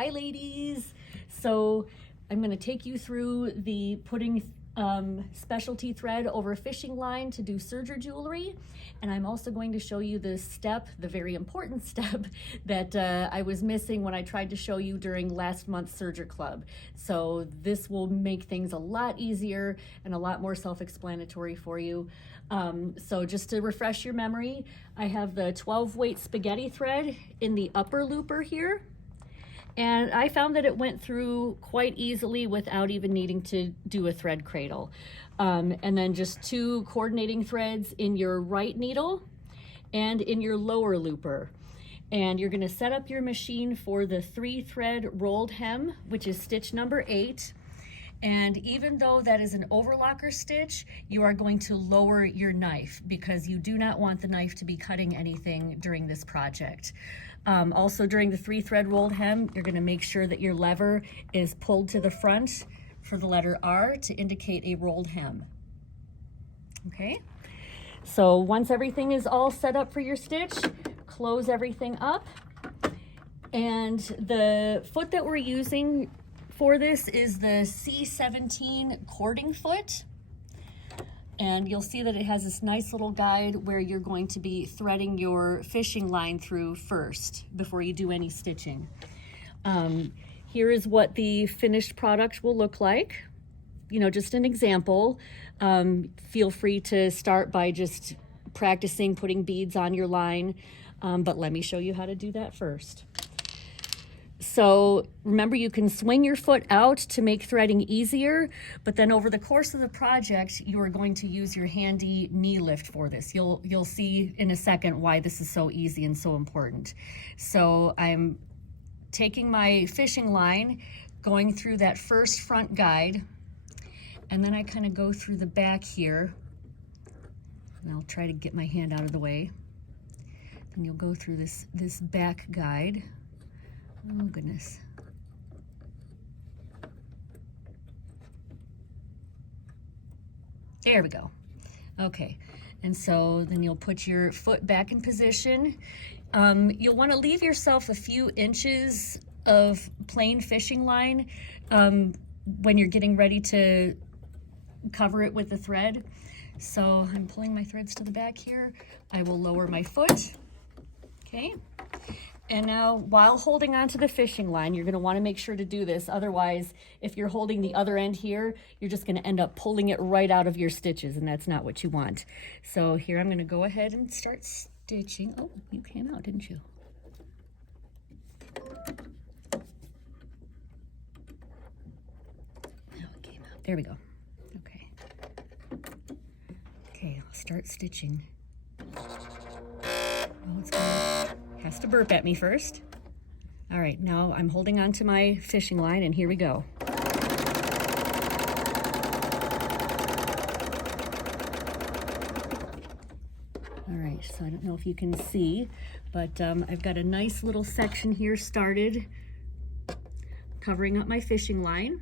Hi ladies. So I'm going to take you through the putting specialty thread over a fishing line to do Serger jewelry, and I'm also going to show you the step, the very important step that I was missing when I tried to show you during last month's Serger Club. So this will make things a lot easier and a lot more self-explanatory for you. So just to refresh your memory, I have the 12 weight spaghetti thread in the upper looper here. And I found that it went through quite easily without even needing to do a thread cradle. And then just 2 coordinating threads in your right needle and in your lower looper. And you're going to set up your machine for the 3-thread rolled hem, which is stitch number 8. And even though that is an overlocker stitch, you are going to lower your knife because you do not want the knife to be cutting anything during this project. Also during the 3-thread rolled hem, you're going to make sure that your lever is pulled to the front for the letter R to indicate a rolled hem. Okay, so once everything is all set up for your stitch, close everything up. And the foot that we're using for this is the C17 cording foot. And you'll see that it has this nice little guide where you're going to be threading your fishing line through first before you do any stitching. Here is what the finished product will look like. You know, just an example. Feel free to start by just practicing putting beads on your line, but let me show you how to do that first. So remember, you can swing your foot out to make threading easier, but then over the course of the project, you are going to use your handy knee lift for this. You'll see in a second why this is so easy and so important. So I'm taking my fishing line, going through that first front guide, and then I kind of go through the back here, and I'll try to get my hand out of the way. And you'll go through this back guide. Oh goodness. There we go. Okay, and so then you'll put your foot back in position. You'll want to leave yourself a few inches of plain fishing line when you're getting ready to cover it with the thread. So I'm pulling my threads to the back here. I will lower my foot. Okay. And now, while holding onto the fishing line, you're going to want to make sure to do this. Otherwise, if you're holding the other end here, you're just going to end up pulling it right out of your stitches, and that's not what you want. So here I'm going to go ahead and start stitching. Oh, you came out, didn't you? Oh, it came out. There we go. Okay. Okay, I'll start stitching. Oh, it's going has to burp at me first. All right, now I'm holding on to my fishing line, and here we go. All right, so I don't know if you can see, but I've got a nice little section here started covering up my fishing line.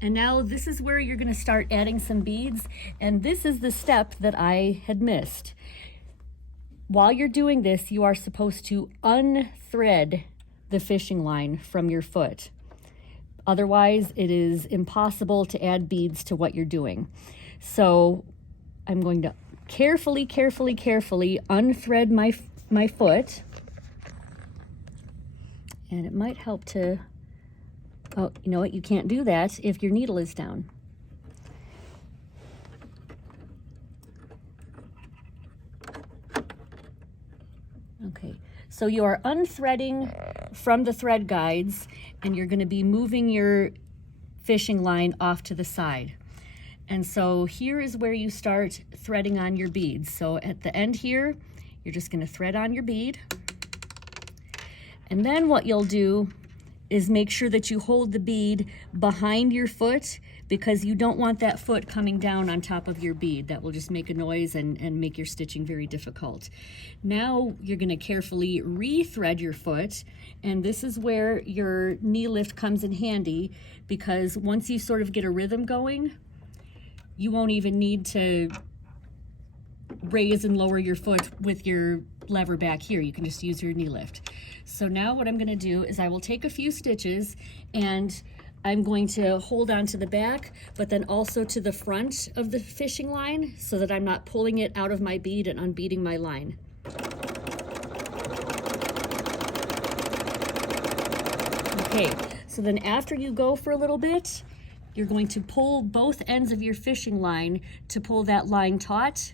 And now this is where you're going to start adding some beads, and this is the step that I had missed. While you're doing this, you are supposed to unthread the fishing line from your foot. Otherwise, it is impossible to add beads to what you're doing. So I'm going to carefully unthread my foot. And it might help to, oh, you know what? You can't do that if your needle is down. Okay, so you are unthreading from the thread guides, and you're going to be moving your fishing line off to the side. And so here is where you start threading on your beads. So at the end here, you're just going to thread on your bead. And then what you'll do is make sure that you hold the bead behind your foot, because you don't want that foot coming down on top of your bead. That will just make a noise and make your stitching very difficult. Now you're going to carefully re-thread your foot, and this is where your knee lift comes in handy, because once you sort of get a rhythm going, you won't even need to raise and lower your foot with your lever back here. You can just use your knee lift. So now what I'm going to do is I will take a few stitches and I'm going to hold on to the back, but then also to the front of the fishing line so that I'm not pulling it out of my bead and unbeading my line. Okay, so then after you go for a little bit, you're going to pull both ends of your fishing line to pull that line taut.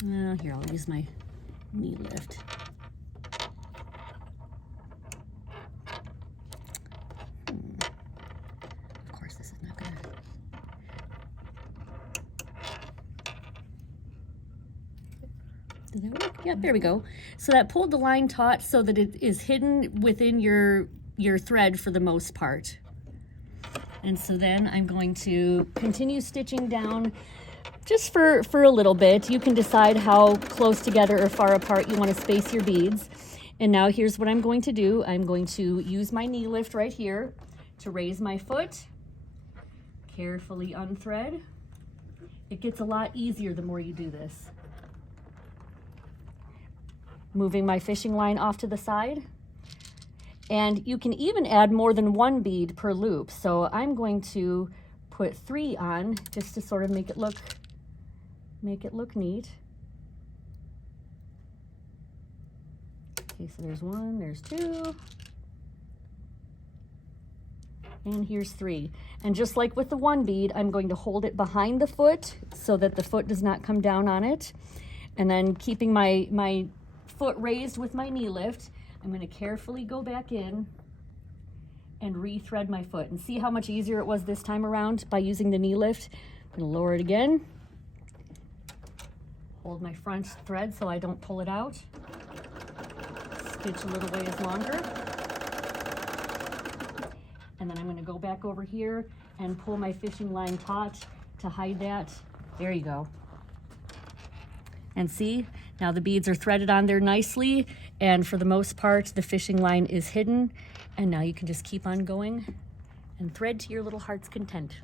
Here, I'll use my knee lift. Of course, this is not gonna... Did that work? Yeah, there we go. So that pulled the line taut so that it is hidden within your thread for the most part. And so then I'm going to continue stitching down just for a little bit. You can decide how close together or far apart you want to space your beads. And now here's what I'm going to do. I'm going to use my knee lift right here to raise my foot, carefully unthread. It gets a lot easier the more you do this. Moving my fishing line off to the side. And you can even add more than one bead per loop. So I'm going to put 3 on just to sort of make it look neat. Okay, so there's 1, there's 2, and here's 3. And just like with the 1 bead, I'm going to hold it behind the foot so that the foot does not come down on it. And then keeping my foot raised with my knee lift, I'm going to carefully go back in and re-thread my foot. And see how much easier it was this time around by using the knee lift. I'm going to lower it again. Hold my front thread so I don't pull it out. Stitch a little ways longer. And then I'm going to go back over here and pull my fishing line taut to hide that. There you go. And see, now the beads are threaded on there nicely, and for the most part, the fishing line is hidden. And now you can just keep on going and thread to your little heart's content.